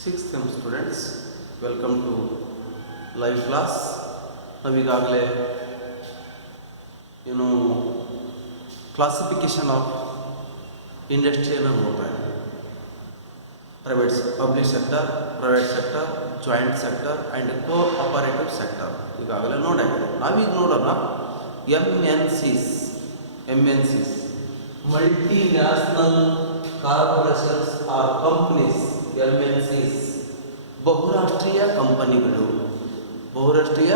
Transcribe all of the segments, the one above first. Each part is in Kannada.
6th sem students, welcome to live class. ನಾವೀಗಾಗಲೇ ಕ್ಲಾಸಿಫಿಕೇಶನ್ ಆಫ್ ಇಂಡಸ್ಟ್ರಿಯನ್ನು ನೋಡ್ತಾ ಇದ್ದೀವಿ. Public sector, private sector, joint sector and cooperative sector ಈಗಾಗಲೇ ನೋಡಾಗಿದೆ. ನಾವೀಗ ನೋಡೋಣ MNCs multinational corporations or companies. MNCs ಬಹುರಾಷ್ಟ್ರೀಯ ಕಂಪನಿಗಳು, ಬಹುರಾಷ್ಟ್ರೀಯ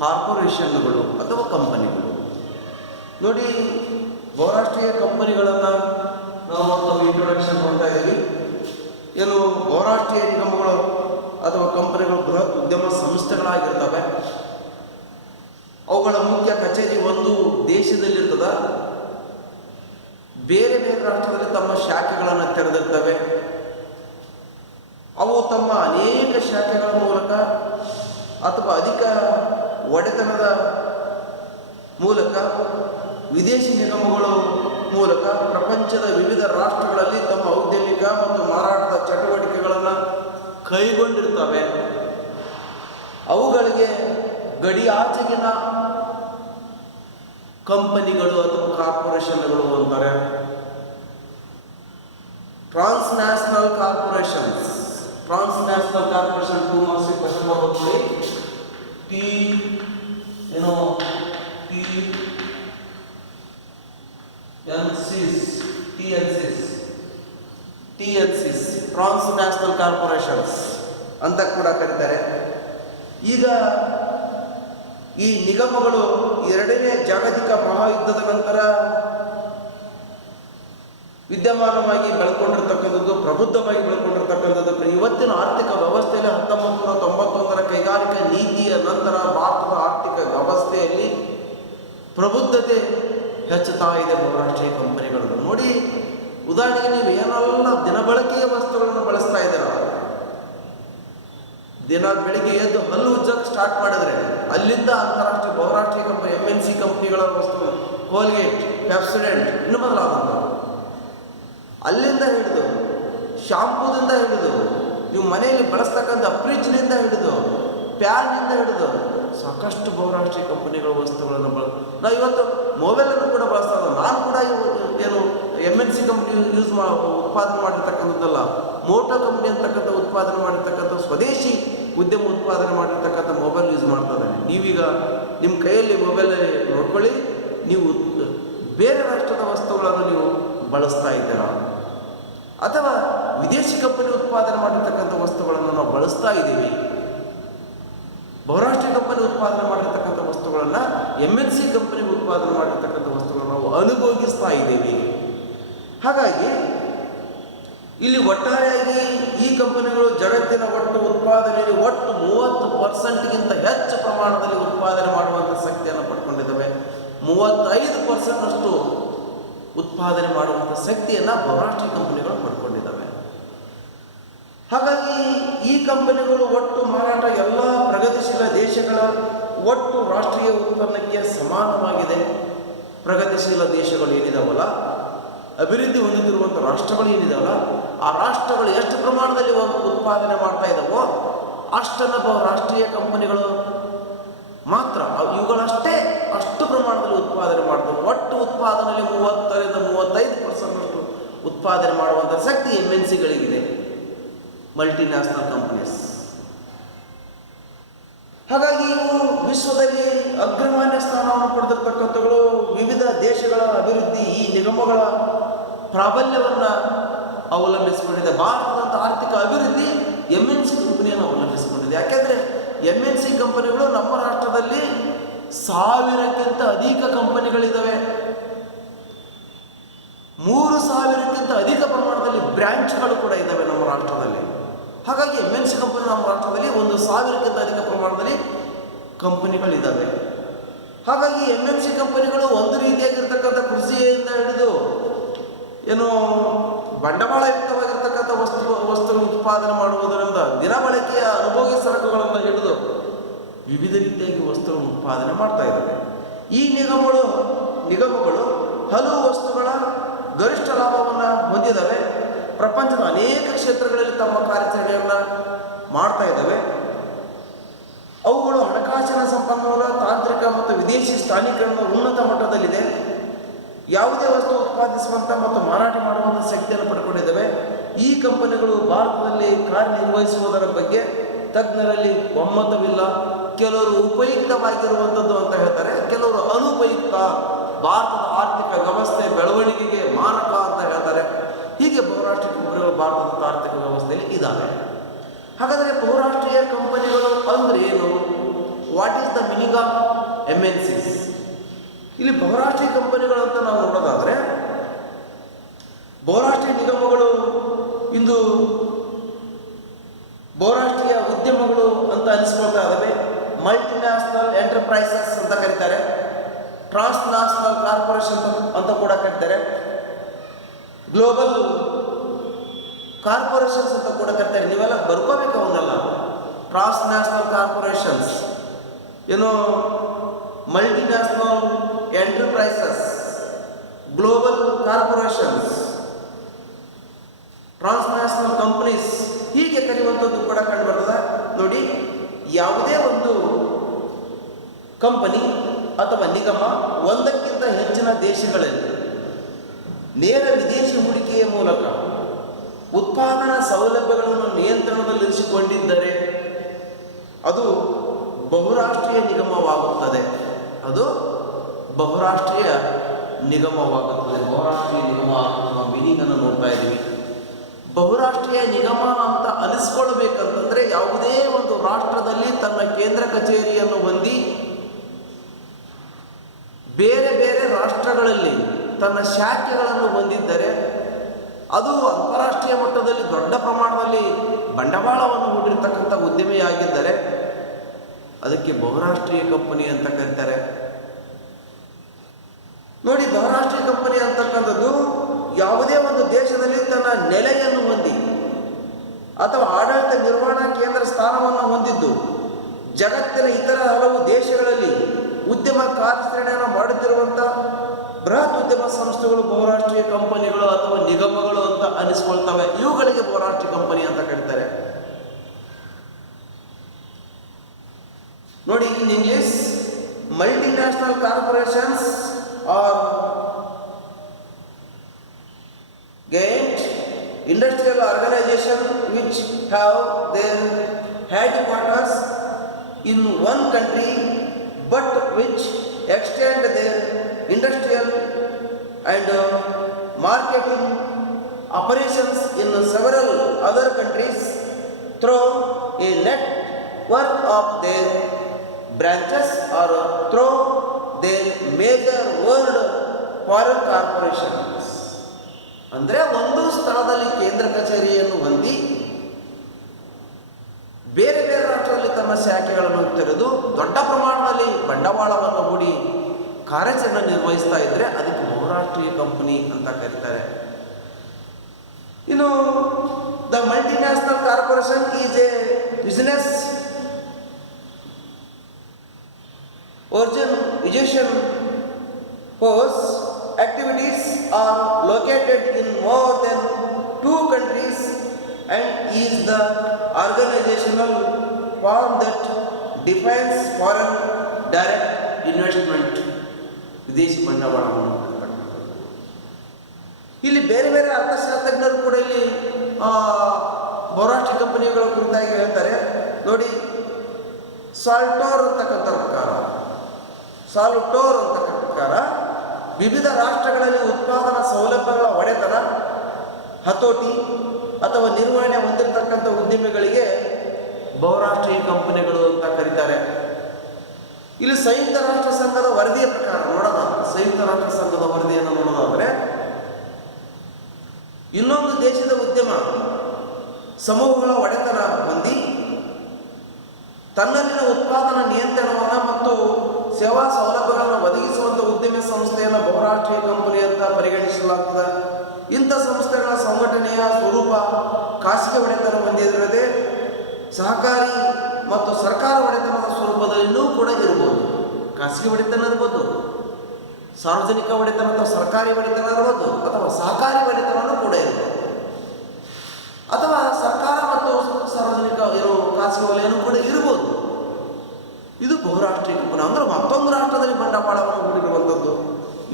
ಕಾರ್ಪೊರೇಷನ್ಗಳು ಅಥವಾ ಕಂಪನಿಗಳು. ನೋಡಿ, ಬಹುರಾಷ್ಟ್ರೀಯ ಕಂಪನಿಗಳನ್ನು ನಾವು ಇಂಟ್ರೊಡಕ್ಷನ್ ಮಾಡ್ತಾ ಇದ್ದೀವಿ. ಬಹುರಾಷ್ಟ್ರೀಯ ನಿಗಮಗಳು ಅಥವಾ ಕಂಪನಿಗಳು ಬೃಹತ್ ಉದ್ಯಮ ಸಂಸ್ಥೆಗಳಾಗಿರ್ತವೆ. ಅವುಗಳ ಮುಖ್ಯ ಕಚೇರಿ ಒಂದು ದೇಶದಲ್ಲಿರ್ತದ, ಬೇರೆ ಬೇರೆ ರಾಷ್ಟ್ರದಲ್ಲಿ ತಮ್ಮ ಶಾಖೆಗಳನ್ನು ತೆರೆದಿರ್ತವೆ. ಅವು ತಮ್ಮ ಅನೇಕ ಶಾಖೆಗಳ ಮೂಲಕ ಅಥವಾ ಅಧಿಕ ಒಡೆತನದ ಮೂಲಕ ವಿದೇಶಿ ನಿಗಮಗಳ ಮೂಲಕ ಪ್ರಪಂಚದ ವಿವಿಧ ರಾಷ್ಟ್ರಗಳಲ್ಲಿ ತಮ್ಮ ಔದ್ಯಮಿಕ ಮತ್ತು ಮಾರಾಟದ ಚಟುವಟಿಕೆಗಳನ್ನು ಕೈಗೊಂಡಿರ್ತವೆ. ಅವುಗಳಿಗೆ ಗಡಿಯಾಚೆಗಿನ ಕಂಪನಿಗಳು ಅಥವಾ ಕಾರ್ಪೊರೇಷನ್ಗಳು ಅಂತಾರೆ. ಟ್ರಾನ್ಸ್ನ್ಯಾಷನಲ್ ಕಾರ್ಪೊರೇಷನ್ಸ್. ಟ್ರಾನ್ಸ್ನ್ಯಾಷನಲ್ ಕಾರ್ಪೊರೇಷನ್ 2 ಮಾರ್ಕ್ಸ್ ಕ್ವೆಶ್ಚನ್ ಬರುತ್ತೆ ನೋಡಿ. TNCs ಟ್ರಾನ್ಸ್ನ್ಯಾಷನಲ್ ಕಾರ್ಪೊರೇಷನ್ಸ್ ಅಂತ ಕೂಡ ಕರೀತಾರೆ. ಈಗ ಈ ನಿಗಮಗಳು ಎರಡನೇ ಜಾಗತಿಕ ಮಹಾಯುದ್ಧದ ನಂತರ ವಿದ್ಯಮಾನವಾಗಿ ಬೆಳ್ಕೊಂಡಿರ್ತಕ್ಕಂಥದ್ದು, ಪ್ರಬುದ್ಧವಾಗಿ ಬೆಳ್ಕೊಂಡಿರ್ತಕ್ಕಂಥದ್ದು. ಇವತ್ತಿನ ಆರ್ಥಿಕ ವ್ಯವಸ್ಥೆಯಲ್ಲಿ 1991ರ ಕೈಗಾರಿಕಾ ನೀತಿಯ ನಂತರ ಭಾರತದ ಆರ್ಥಿಕ ವ್ಯವಸ್ಥೆಯಲ್ಲಿ ಪ್ರಬುದ್ಧತೆ ಹೆಚ್ಚುತ್ತಾ ಇದೆ ಬಹುರಾಷ್ಟ್ರೀಯ ಕಂಪನಿಗಳು. ನೋಡಿ, ಉದಾಹರಣೆಗೆ ನೀವು ಏನೆಲ್ಲ ದಿನಬಳಕೆಯ ವಸ್ತುಗಳನ್ನು ಬಳಸ್ತಾ ಇದ್ದೀರ, ದಿನ ಬೆಳಿಗ್ಗೆ ಎದ್ದು ಹಲ್ಲು ಉಜ್ಜಕ್ಕೆ ಸ್ಟಾರ್ಟ್ ಮಾಡಿದ್ರೆ ಅಲ್ಲಿಂದ ಅಂತಾರಾಷ್ಟ್ರೀಯ ಬಹುರಾಷ್ಟ್ರೀಯ ಕಂಪನಿ MNC ಕಂಪನಿಗಳ ವಸ್ತು, ಕೋಲ್ಗೇಟ್, ಪೆಪ್ಸೊಡೆಂಟ್, ಇನ್ನು ಮೊದಲಾದಂಥವು, ಅಲ್ಲಿಂದ ಹಿಡಿದು ಶಾಂಪೂದಿಂದ ಹಿಡಿದು ನೀವು ಮನೆಯಲ್ಲಿ ಬಳಸ್ತಕ್ಕಂಥ ಫ್ರಿಜ್ನಿಂದ ಹಿಡಿದು ಪ್ಯಾನ್ನಿಂದ ಹಿಡಿದು ಸಾಕಷ್ಟು ಬಹುರಾಷ್ಟ್ರೀಯ ಕಂಪನಿಗಳ ವಸ್ತುಗಳನ್ನು ನಾವು ಇವತ್ತು ಮೊಬೈಲನ್ನು ಕೂಡ ಬಳಸ್ತಾ ಇದ್ದೀವಿ. ನಾನು ಕೂಡ MNC ಕಂಪ್ನಿ ಉತ್ಪಾದನೆ ಮಾಡಿರ್ತಕ್ಕಂಥದ್ದಲ್ಲ, ಮೋಟೋ ಕಂಪ್ನಿ ಅಂತಕ್ಕಂಥ ಉತ್ಪಾದನೆ ಮಾಡಿರ್ತಕ್ಕಂಥ ಸ್ವದೇಶಿ ಉದ್ಯಮ ಉತ್ಪಾದನೆ ಮಾಡಿರ್ತಕ್ಕಂಥ ಮೊಬೈಲ್ ಯೂಸ್ ಮಾಡ್ತಾ ಇದ್ದಾನೆ. ನೀವೀಗ ನಿಮ್ಮ ಕೈಯಲ್ಲಿ ಮೊಬೈಲ್ ನೋಡ್ಕೊಳ್ಳಿ, ನೀವು ಬೇರೆ ರಾಷ್ಟ್ರದ ವಸ್ತುಗಳನ್ನು ನೀವು ಬಳಸ್ತಾ ಇದ್ದೀರಾ ಅಥವಾ ವಿದೇಶಿ ಕಂಪನಿ ಉತ್ಪಾದನೆ ಮಾಡಿರ್ತಕ್ಕಂಥ ವಸ್ತುಗಳನ್ನು ನಾವು ಬಳಸ್ತಾ ಇದ್ದೀವಿ. ಬಹುರಾಷ್ಟ್ರೀಯ ಕಂಪನಿ ಉತ್ಪಾದನೆ ಮಾಡಿರ್ತಕ್ಕಂಥ ವಸ್ತುಗಳನ್ನು MNC ಕಂಪನಿ ಉತ್ಪಾದನೆ ಮಾಡಿರ್ತಕ್ಕಂಥ ವಸ್ತುಗಳನ್ನು ನಾವು ಅನುಭೋಗಿಸ್ತಾ ಇದ್ದೀವಿ. ಹಾಗಾಗಿ ಇಲ್ಲಿ ಒಟ್ಟಾರೆಯಾಗಿ ಈ ಕಂಪನಿಗಳು ಜಗತ್ತಿನ ಒಟ್ಟು ಉತ್ಪಾದನೆಯಲ್ಲಿ ಒಟ್ಟು 30%ಗಿಂತ ಹೆಚ್ಚು ಪ್ರಮಾಣದಲ್ಲಿ ಉತ್ಪಾದನೆ ಮಾಡುವಂಥ ಶಕ್ತಿಯನ್ನು ಪಡ್ಕೊಂಡಿದ್ದಾವೆ. 35% ಉತ್ಪಾದನೆ ಮಾಡುವಂಥ ಶಕ್ತಿಯನ್ನು ಬಹುರಾಷ್ಟ್ರೀಯ ಕಂಪನಿಗಳು ಪಡ್ಕೊಂಡಿದ್ದಾವೆ. ಹಾಗಾಗಿ ಈ ಕಂಪನಿಗಳು ಒಟ್ಟು ಮಾರಾಟ ಎಲ್ಲ ಪ್ರಗತಿಶೀಲ ದೇಶಗಳ ಒಟ್ಟು ರಾಷ್ಟ್ರೀಯ ಉತ್ಪನ್ನಕ್ಕೆ ಸಮಾನವಾಗಿದೆ. ಪ್ರಗತಿಶೀಲ ದೇಶಗಳು ಏನಿದಾವಲ್ಲ, ಅಭಿವೃದ್ಧಿ ಹೊಂದುತ್ತಿರುವಂಥ ರಾಷ್ಟ್ರಗಳು ಏನಿದಾವಲ್ಲ, ಆ ರಾಷ್ಟ್ರಗಳು ಎಷ್ಟು ಪ್ರಮಾಣದಲ್ಲಿ ಉತ್ಪಾದನೆ ಮಾಡ್ತಾ ಇದ್ದಾವೋ ಅಷ್ಟನ್ನು ಬಹುರಾಷ್ಟ್ರೀಯ ಕಂಪನಿಗಳು ಮಾತ್ರ ಇವುಗಳಷ್ಟೇ ಅಷ್ಟು ಪ್ರಮಾಣದಲ್ಲಿ ಉತ್ಪಾದನೆ ಮಾಡ್ತವೆ. ಒಟ್ಟು ಉತ್ಪಾದನೆಯಲ್ಲಿ 30ರಿಂದ 35% ಉತ್ಪಾದನೆ ಮಾಡುವಂಥ ಶಕ್ತಿ MNCಗಳಿಗಿದೆ, ಮಲ್ಟಿನ್ಯಾಷನಲ್ ಕಂಪನೀಸ್. ಹಾಗಾಗಿ ಇವು ವಿಶ್ವದಲ್ಲಿ ಅಗ್ರಮಾನ್ಯ ಸ್ಥಾನವನ್ನು ಪಡೆದಿರ್ತಕ್ಕಂಥಗಳು. ವಿವಿಧ ದೇಶಗಳ ಅಭಿವೃದ್ಧಿ ಈ ನಿಗಮಗಳ ಪ್ರಾಬಲ್ಯವನ್ನು ಅವಲಂಬಿಸಿಕೊಂಡಿದೆ. ಭಾರತದ ಆರ್ಥಿಕ ಅಭಿವೃದ್ಧಿ MNC ಕಂಪನಿಯನ್ನು ಅವಲಂಬಿಸಿಕೊಂಡಿದೆ. ಯಾಕೆಂದರೆ MNC ಕಂಪನಿಗಳು ನಮ್ಮ ರಾಷ್ಟ್ರದಲ್ಲಿ 1000ಕ್ಕಿಂತ ಅಧಿಕ ಕಂಪನಿಗಳಿದ್ದಾವೆ. 3000ಕ್ಕಿಂತ ಅಧಿಕ ಪ್ರಮಾಣದಲ್ಲಿ ಬ್ರ್ಯಾಂಚ್ಗಳು ಕೂಡ ಇದ್ದಾವೆ ನಮ್ಮ ರಾಷ್ಟ್ರದಲ್ಲಿ. ಹಾಗಾಗಿ MNC ಕಂಪನಿ ನಮ್ಮ ರಾಷ್ಟ್ರದಲ್ಲಿ 1000ಕ್ಕಿಂತ ಅಧಿಕ ಪ್ರಮಾಣದಲ್ಲಿ ಕಂಪನಿಗಳಿದ್ದಾವೆ. ಹಾಗಾಗಿ MNC ಕಂಪನಿಗಳು ಒಂದು ರೀತಿಯಾಗಿರ್ತಕ್ಕಂಥ ಕೃಷಿಯಿಂದ ಹಿಡಿದು ಬಂಡವಾಳಯುಕ್ತವಾಗಿರ್ತಕ್ಕಂಥ ವಸ್ತುಗಳು ಉತ್ಪಾದನೆ ಮಾಡುವುದರಿಂದ ದಿನಬಳಕೆಯ ಅನುಭೋಗಿ ಸರಕುಗಳನ್ನು ಹಿಡಿದು ವಿವಿಧ ರೀತಿಯಾಗಿ ವಸ್ತುಗಳನ್ನು ಉತ್ಪಾದನೆ ಮಾಡ್ತಾ ಇದ್ದಾವೆ. ಈ ನಿಗಮಗಳು ಹಲವು ವಸ್ತುಗಳ ಗರಿಷ್ಠ ಲಾಭವನ್ನು ಹೊಂದಿದ್ದಾವೆ. ಪ್ರಪಂಚದ ಅನೇಕ ಕ್ಷೇತ್ರಗಳಲ್ಲಿ ತಮ್ಮ ಕಾರ್ಯಾಚರಣೆಯನ್ನು ಮಾಡ್ತಾ ಇದ್ದಾವೆ. ಅವುಗಳು ಹಣಕಾಸಿನ ಸಂಪನ್ಮೂಲ, ತಾಂತ್ರಿಕ ಮತ್ತು ವಿದೇಶಿ ಸ್ಥಾನೀಕರಣ ಉನ್ನತ ಮಟ್ಟದಲ್ಲಿದೆ. ಯಾವುದೇ ವಸ್ತು ಉತ್ಪಾದಿಸುವಂಥ ಮತ್ತು ಮಾರಾಟ ಮಾಡುವಂಥ ಶಕ್ತಿಯನ್ನು ಪಡ್ಕೊಂಡಿದ್ದಾವೆ. ಈ ಕಂಪನಿಗಳು ಭಾರತದಲ್ಲಿ ಕಾರ್ಯನಿರ್ವಹಿಸುವುದರ ಬಗ್ಗೆ ತಜ್ಞರಲ್ಲಿ ಒಮ್ಮತವಿಲ್ಲ. ಕೆಲವರು ಉಪಯುಕ್ತವಾಗಿರುವಂಥದ್ದು ಅಂತ ಹೇಳ್ತಾರೆ, ಕೆಲವರು ಅನುಪಯುಕ್ತ, ಭಾರತದ ಆರ್ಥಿಕ ವ್ಯವಸ್ಥೆ ಬೆಳವಣಿಗೆಗೆ ಮಾರಕ ಅಂತ ಹೇಳ್ತಾರೆ. ಹೀಗೆ ಬಹುರಾಷ್ಟ್ರೀಯ ಕಂಪನಿಗಳು ಭಾರತದ ಆರ್ಥಿಕ ವ್ಯವಸ್ಥೆಯಲ್ಲಿ ಇದ್ದಾವೆ. ಹಾಗಾದರೆ ಬಹುರಾಷ್ಟ್ರೀಯ ಕಂಪನಿಗಳು ಅಂದರೆ ಏನು? What is the meaning of MNCs? ಇಲ್ಲಿ ಬಹುರಾಷ್ಟ್ರೀಯ ಕಂಪನಿಗಳು ಅಂತ ನಾವು ನೋಡೋದಾದರೆ, ಬಹುರಾಷ್ಟ್ರೀಯ ನಿಗಮಗಳು ಇಂದು ಬಹುರಾಷ್ಟ್ರೀಯ ಉದ್ಯಮಗಳು ಅಂತ ಅನಿಸ್ಕೊಳ್ತಾ ಇದ್ದಾವೆ. ಮಲ್ಟಿನ್ಯಾಷನಲ್ ಎಂಟರ್ಪ್ರೈಸಸ್ ಅಂತ ಕರೀತಾರೆ, ಟ್ರಾನ್ಸ್ನ್ಯಾಷನಲ್ ಕಾರ್ಪೊರೇಷನ್ ಅಂತ ಕೂಡ ಕರೀತಾರೆ, ಗ್ಲೋಬಲ್ ಕಾರ್ಪೊರೇಷನ್ಸ್ ಅಂತ ಕೂಡ ಕರೀತಾರೆ. ನೀವೆಲ್ಲ ಬರ್ಕೋಬೇಕು ಅವನ್ನೆಲ್ಲ. ಟ್ರಾನ್ಸ್ನ್ಯಾಷನಲ್ ಕಾರ್ಪೊರೇಷನ್ಸ್ ಏನೋ, multinational enterprises, global corporations, transnational companies ಹೀಗೆ ಕರೆಯುವಂಥದ್ದು ಕೂಡ ಕಂಡು ಬರ್ತದೆ. ನೋಡಿ, ಯಾವುದೇ ಒಂದು ಕಂಪನಿ ಅಥವಾ ನಿಗಮ ಒಂದಕ್ಕಿಂತ ಹೆಚ್ಚಿನ ದೇಶಗಳಲ್ಲಿ ನೇರ ವಿದೇಶಿ ಹೂಡಿಕೆಯ ಮೂಲಕ ಉತ್ಪಾದನಾ ಸೌಲಭ್ಯಗಳನ್ನು ನಿಯಂತ್ರಣದಲ್ಲಿರಿಸಿಕೊಂಡಿದ್ದರೆ ಅದು ಬಹುರಾಷ್ಟ್ರೀಯ ನಿಗಮವಾಗುತ್ತದೆ. ಅದು ಬಹುರಾಷ್ಟ್ರೀಯ ನಿಗಮವಾಗುತ್ತದೆ. ಬಹುರಾಷ್ಟ್ರೀಯ ನಿಗಮ ಅನ್ನೋ ಮೀನಿಂಗನ್ನು ನೋಡ್ತಾ ಇದ್ದೀವಿ. ಬಹುರಾಷ್ಟ್ರೀಯ ನಿಗಮ ಅಂತ ಅನಿಸ್ಕೊಳ್ಬೇಕಂತಂದರೆ ಯಾವುದೇ ಒಂದು ರಾಷ್ಟ್ರದಲ್ಲಿ ತನ್ನ ಕೇಂದ್ರ ಕಚೇರಿಯನ್ನು ಹೊಂದಿ ಬೇರೆ ಬೇರೆ ರಾಷ್ಟ್ರಗಳಲ್ಲಿ ತನ್ನ ಶಾಖೆಗಳನ್ನು ಹೊಂದಿದ್ದರೆ, ಅದು ಅಂತಾರಾಷ್ಟ್ರೀಯ ಮಟ್ಟದಲ್ಲಿ ದೊಡ್ಡ ಪ್ರಮಾಣದಲ್ಲಿ ಬಂಡವಾಳವನ್ನು ಹೂಡಿರ್ತಕ್ಕಂಥ ಉದ್ಯಮಿಯಾಗಿದ್ದರೆ ಅದಕ್ಕೆ ಬಹುರಾಷ್ಟ್ರೀಯ ಕಂಪನಿ ಅಂತ ಕರೀತಾರೆ. ನೋಡಿ, ಬಹುರಾಷ್ಟ್ರೀಯ ಕಂಪನಿ ಅಂತಕ್ಕಂಥದ್ದು ಯಾವುದೇ ಒಂದು ದೇಶದಲ್ಲಿ ತನ್ನ ನೆಲೆಯನ್ನು ಹೊಂದಿ ಅಥವಾ ಆಡಳಿತ ನಿರ್ವಹಣಾ ಕೇಂದ್ರ ಸ್ಥಾನವನ್ನು ಹೊಂದಿದ್ದು ಜಗತ್ತಿನ ಇತರ ಹಲವು ದೇಶಗಳಲ್ಲಿ ಉದ್ಯಮ ಕಾರ್ಯಾಚರಣೆಯನ್ನು ಮಾಡುತ್ತಿರುವಂಥ ಬೃಹತ್ ಉದ್ಯಮ ಸಂಸ್ಥೆಗಳು ಬಹುರಾಷ್ಟ್ರೀಯ ಕಂಪನಿಗಳು ಅಥವಾ ನಿಗಮಗಳು ಅಂತ ಅನಿಸ್ಕೊಳ್ತವೆ. ಇವುಗಳಿಗೆ ಬಹುರಾಷ್ಟ್ರೀಯ ಕಂಪನಿ ಅಂತ ಕರೀತಾರೆ. ನೋಡಿ, in English multinational corporations are gained industrial organization which have their headquarters in one country but which extend their industrial and marketing operations in several other countries through a network of their branches or through their major world foreign corporations. ಅಂದರೆ ಒಂದು ಸ್ಥಳದಲ್ಲಿ ಕೇಂದ್ರ ಕಚೇರಿಯನ್ನು ಹೊಂದಿ ಬೇರೆ ಬೇರೆ ರಾಷ್ಟ್ರದಲ್ಲಿ ತನ್ನ ಶಾಖೆಗಳನ್ನು ತೆರೆದು ದೊಡ್ಡ ಪ್ರಮಾಣದಲ್ಲಿ ಬಂಡವಾಳವನ್ನು ಹೂಡಿ ಕಾರ್ಯಾಚರಣೆ ನಿರ್ವಹಿಸ್ತಾ ಇದ್ದರೆ ಅದಕ್ಕೆ ಬಹುರಾಷ್ಟ್ರೀಯ ಕಂಪನಿ ಅಂತ ಕರೀತಾರೆ. ಇನ್ನು the multinational corporation is A business organization whose activities are located in more than 2 countries and is the organizational form that defines foreign direct investment. ವಿದೇಶಿ ಬಂಡವಾಳವನ್ನು ಇಲ್ಲಿ ಬೇರೆ ಬೇರೆ ಅರ್ಥಶಾಸ್ತ್ರಜ್ಞರು ಕೂಡ ಇಲ್ಲಿ ಬಹುರಾಷ್ಟ್ರೀಯ ಕಂಪನಿಗಳ ಕುರಿತಾಗಿ ಹೇಳ್ತಾರೆ. ನೋಡಿ, ಸಾಲ್ಟೋರ್ ಅಂತಕ್ಕಂಥ ಪ್ರಕಾರ ವಿವಿಧ ರಾಷ್ಟ್ರಗಳಲ್ಲಿ ಉತ್ಪಾದನಾ ಸೌಲಭ್ಯಗಳ ಒಡೆತನ, ಹತೋಟಿ ಅಥವಾ ನಿರ್ವಹಣೆ ಹೊಂದಿರತಕ್ಕಂಥ ಉದ್ಯಮಿಗಳಿಗೆ ಬಹುರಾಷ್ಟ್ರೀಯ ಕಂಪನಿಗಳು ಅಂತ ಕರೀತಾರೆ. ಇಲ್ಲಿ ಸಂಯುಕ್ತ ರಾಷ್ಟ್ರ ಸಂಘದ ವರದಿಯ ಪ್ರಕಾರ ನೋಡೋದಾದ್ರೆ, ಸಂಯುಕ್ತ ರಾಷ್ಟ್ರ ಸಂಘದ ವರದಿಯನ್ನು ನೋಡೋದಾದ್ರೆ, ಇನ್ನೊಂದು ದೇಶದ ಉದ್ಯಮ ಸಮೂಹಗಳ ಒಡೆತನ ಹೊಂದಿ ತನ್ನಲ್ಲಿನ ಉತ್ಪಾದನಾ ನಿಯಂತ್ರಣವನ್ನು ಮತ್ತು ಸೇವಾ ಸೌಲಭ್ಯಗಳನ್ನು ಒದಗಿಸುವಂಥ ಉದ್ಯಮ ಸಂಸ್ಥೆಯನ್ನು ಬಹುರಾಷ್ಟ್ರೀಯ ಕಂಪನಿ ಅಂತ ಪರಿಗಣಿಸಲಾಗ್ತದೆ. ಇಂಥ ಸಂಸ್ಥೆಗಳ ಸಂಘಟನೆಯ ಸ್ವರೂಪ ಖಾಸಗಿ ಒಡೆತನ ಹೊಂದಿದ್ರದೇ ಸಹಕಾರಿ ಮತ್ತು ಸರ್ಕಾರ ಒಡೆತನದ ಸ್ವರೂಪದಲ್ಲಿಯೂ ಕೂಡ ಇರ್ಬೋದು. ಖಾಸಗಿ ಒಡೆತನ ಇರ್ಬೋದು, ಸಾರ್ವಜನಿಕ ಒಡೆತನ ಅಥವಾ ಸರ್ಕಾರಿ ಒಡೆತನ ಇರ್ಬೋದು, ಅಥವಾ ಸಹಕಾರಿ ಒಡೆತನೂ ಕೂಡ ಇರ್ಬೋದು. ರಾಷ್ಟ್ರದಲ್ಲಿ ಬಂಡವಾಳವನ್ನು ಹೂಡಿರುವಂಥದ್ದು.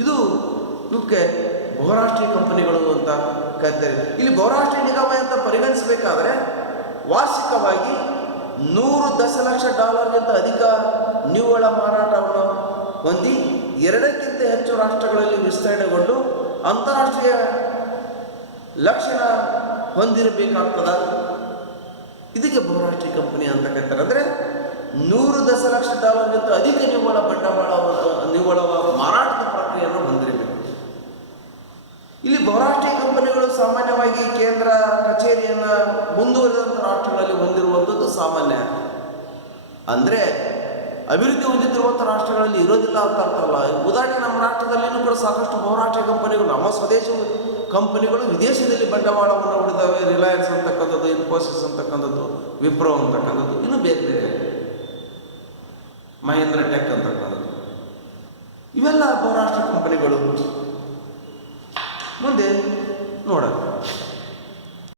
ಇದು ಇವಕ್ಕೆ ಬಹುರಾಷ್ಟ್ರೀಯ ಕಂಪನಿಗಳು ಅಂತ ಕರೀತಾರೆ. ಇಲ್ಲಿ ಬಹುರಾಷ್ಟ್ರೀಯ ನಿಗಮ ಅಂತ ಪರಿಗಣಿಸಬೇಕಾದ್ರೆ ವಾರ್ಷಿಕವಾಗಿ $100 ದಶಲಕ್ಷ ಅಧಿಕ ನಿವ್ವಳ ಮಾರಾಟವನ್ನು ಹೊಂದಿ 2ಕ್ಕಿಂತ ಹೆಚ್ಚು ರಾಷ್ಟ್ರಗಳಲ್ಲಿ ವಿಸ್ತರಣೆಗೊಂಡು ಅಂತಾರಾಷ್ಟ್ರೀಯ ಲಕ್ಷಣ ಹೊಂದಿರಬೇಕಾಗ್ತದ. ಇದಕ್ಕೆ ಬಹುರಾಷ್ಟ್ರೀಯ ಕಂಪನಿ ಅಂತ ಕರೀತಾರೆ. ಅಂದರೆ $100 ದಶಲಕ್ಷ ಅಧಿಕ ನಿವ್ವಳ ನಿವ್ವಳ ಮಾರಾಟದ ಪ್ರಕ್ರಿಯೆಯನ್ನು ಹೊಂದಿರಬೇಕು. ಇಲ್ಲಿ ಬಹುರಾಷ್ಟ್ರೀಯ ಕಂಪನಿಗಳು ಸಾಮಾನ್ಯವಾಗಿ ಕೇಂದ್ರ ಕಚೇರಿಯನ್ನು ಮುಂದುವರಿದಂಥ ರಾಷ್ಟ್ರಗಳಲ್ಲಿ ಹೊಂದಿರುವಂಥದ್ದು ಸಾಮಾನ್ಯ. ಅಂದರೆ ಅಭಿವೃದ್ಧಿ ಹೊಂದುತ್ತಿರುವಂಥ ರಾಷ್ಟ್ರಗಳಲ್ಲಿ ಇರೋದಿಲ್ಲ ಅಂತ ಅರ್ಥಲ್ಲ. ಉದಾಹರಣೆ ನಮ್ಮ ರಾಷ್ಟ್ರದಲ್ಲಿನೂ ಕೂಡ ಸಾಕಷ್ಟು ಬಹುರಾಷ್ಟ್ರೀಯ ಕಂಪನಿಗಳು, ನಮ್ಮ ಸ್ವದೇಶಿ ಕಂಪನಿಗಳು ವಿದೇಶದಲ್ಲಿ ಬಂಡವಾಳವನ್ನು ಹೂಡಿದಾವೆ. ರಿಲಯನ್ಸ್ ಅಂತಕ್ಕಂಥದ್ದು, ಇನ್ಫೋಸಿಸ್ ಅಂತಕ್ಕಂಥದ್ದು, ವಿಪ್ರೋ ಅಂತಕ್ಕಂಥದ್ದು, ಇನ್ನು ಬೇರೆ ಬೇರೆ ಮಹೇಂದ್ರ ಟೆಕ್ ಅಂತಕ್ಕಂಥದ್ದು, ಇವೆಲ್ಲ ಬಹುರಾಷ್ಟ್ರೀಯ ಕಂಪನಿಗಳು. ಮುಂದೆ ನೋಡೋಣ.